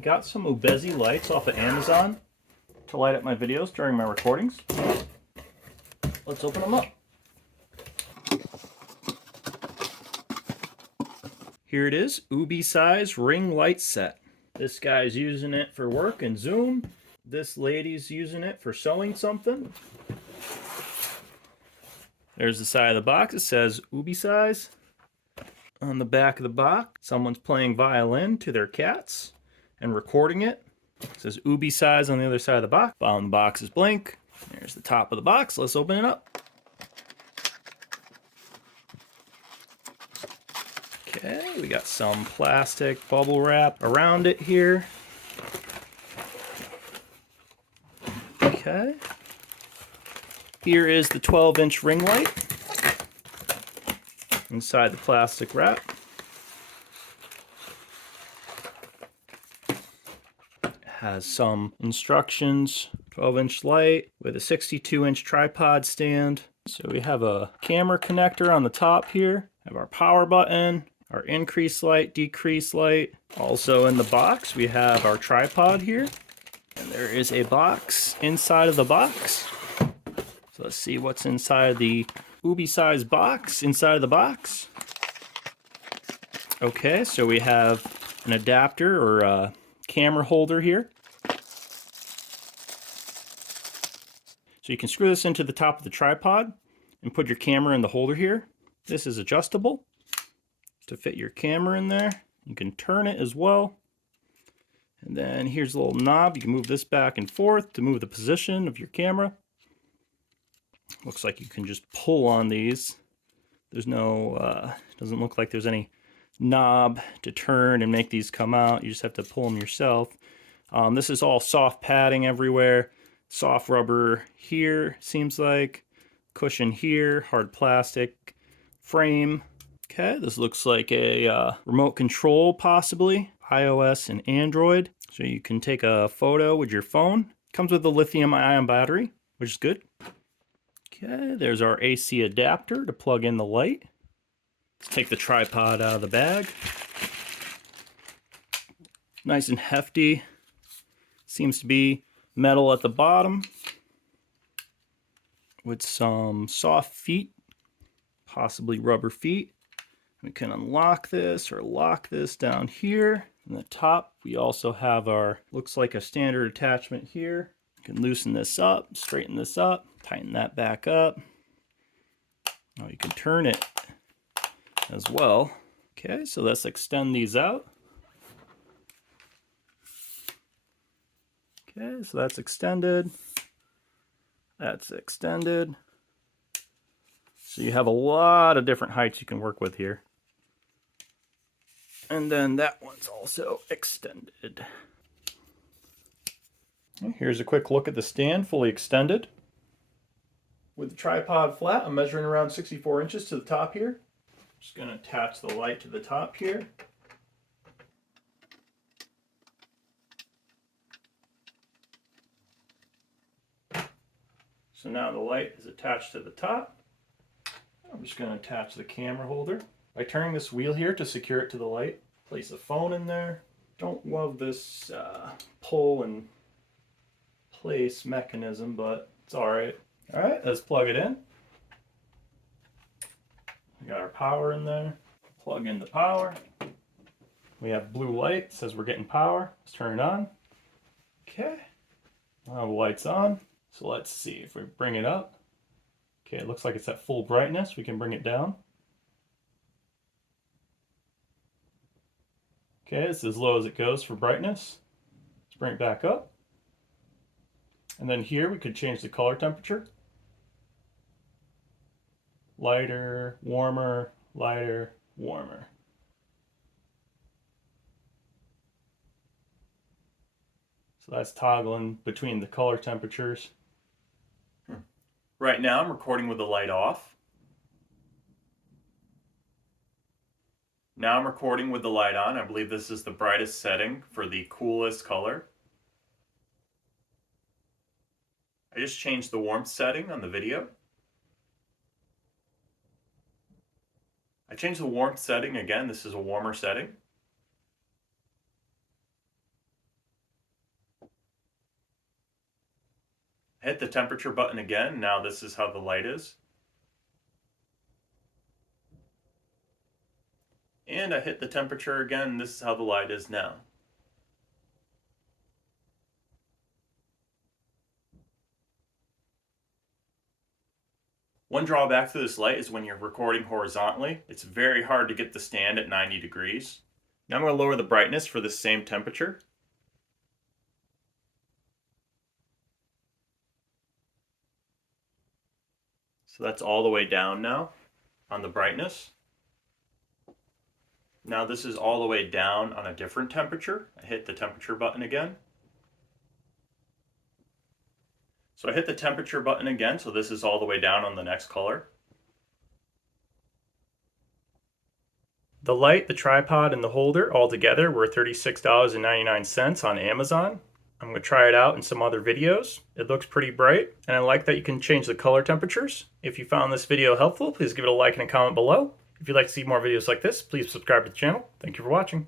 Got some Ubeesize lights off of Amazon to light up my videos during my recordings. Let's open them up. Here it is, Ubeesize ring light set. This guy's using it for work and Zoom. This lady's using it for sewing something. There's the side of the box. It says Ubeesize. On the back of the box, someone's playing violin to their cats and recording it. It says Ubeesize on the other side of the box. Bottom of the box is blank. There's the top of the box. Let's open it up. Okay, we got some plastic bubble wrap around it here. Okay. Here is the 12-inch ring light inside the plastic wrap. It has some instructions. 12-inch light with a 62-inch tripod stand. So we have a camera connector on the top here. Have our power button, our increase light, decrease light. Also in the box we have our tripod here. And there is a box inside of the box. So let's see what's inside the Ubeesize box, inside of the box. Okay, so we have an adapter or a camera holder here. So you can screw this into the top of the tripod and put your camera in the holder here. This is adjustable to fit your camera in there. You can turn it as well. And then here's a little knob. You can move this back and forth to move the position of your camera. Looks like you can just pull on these. There's no, doesn't look like there's any knob to turn and make these come out. You just have to pull them yourself. This is all soft padding everywhere. Soft rubber here, seems like. Cushion here, hard plastic frame. Okay, this looks like a remote control, possibly. iOS and Android. So you can take a photo with your phone. Comes with a lithium-ion battery, which is good. Okay, there's our AC adapter to plug in the light. Let's take the tripod out of the bag. Nice and hefty. Seems to be metal at the bottom with some soft feet, possibly rubber feet. We can unlock this or lock this down here. In the top, we also have our, looks like a standard attachment here. You can loosen this up, straighten this up, tighten that back up. Now you can turn it as well. Okay, so let's extend these out. Okay, so that's extended. That's extended. So you have a lot of different heights you can work with here. And then that one's also extended. Here's a quick look at the stand, fully extended. With the tripod flat, I'm measuring around 64 inches to the top here. Just going to attach the light to the top here. So now the light is attached to the top. I'm just going to attach the camera holder by turning this wheel here to secure it to the light. Place the phone in there. Don't love this pull and place mechanism, but it's alright. Alright, let's plug it in. We got our power in there. Plug in the power. We have blue light, it says we're getting power. Let's turn it on. Okay. Now the light's on. So let's see if we bring it up. Okay, it looks like it's at full brightness. We can bring it down. Okay, it's as low as it goes for brightness. Let's bring it back up. And then here we could change the color temperature. Lighter, warmer, lighter, warmer. So that's toggling between the color temperatures. Right now I'm recording with the light off. Now I'm recording with the light on. I believe this is the brightest setting for the coolest color. I just changed the warmth setting on the video. I changed the warmth setting again. This is a warmer setting. Hit the temperature button again. Now this is how the light is. And I hit the temperature again. This is how the light is now. One drawback to this light is when you're recording horizontally, it's very hard to get the stand at 90 degrees. Now I'm going to lower the brightness for the same temperature. So that's all the way down now on the brightness. Now this is all the way down on a different temperature. I hit the temperature button again. So I hit the temperature button again, so this is all the way down on the next color. The light, the tripod, and the holder all together were $36.99 on Amazon. I'm going to try it out in some other videos. It looks pretty bright, and I like that you can change the color temperatures. If you found this video helpful, please give it a like and a comment below. If you'd like to see more videos like this, please subscribe to the channel. Thank you for watching.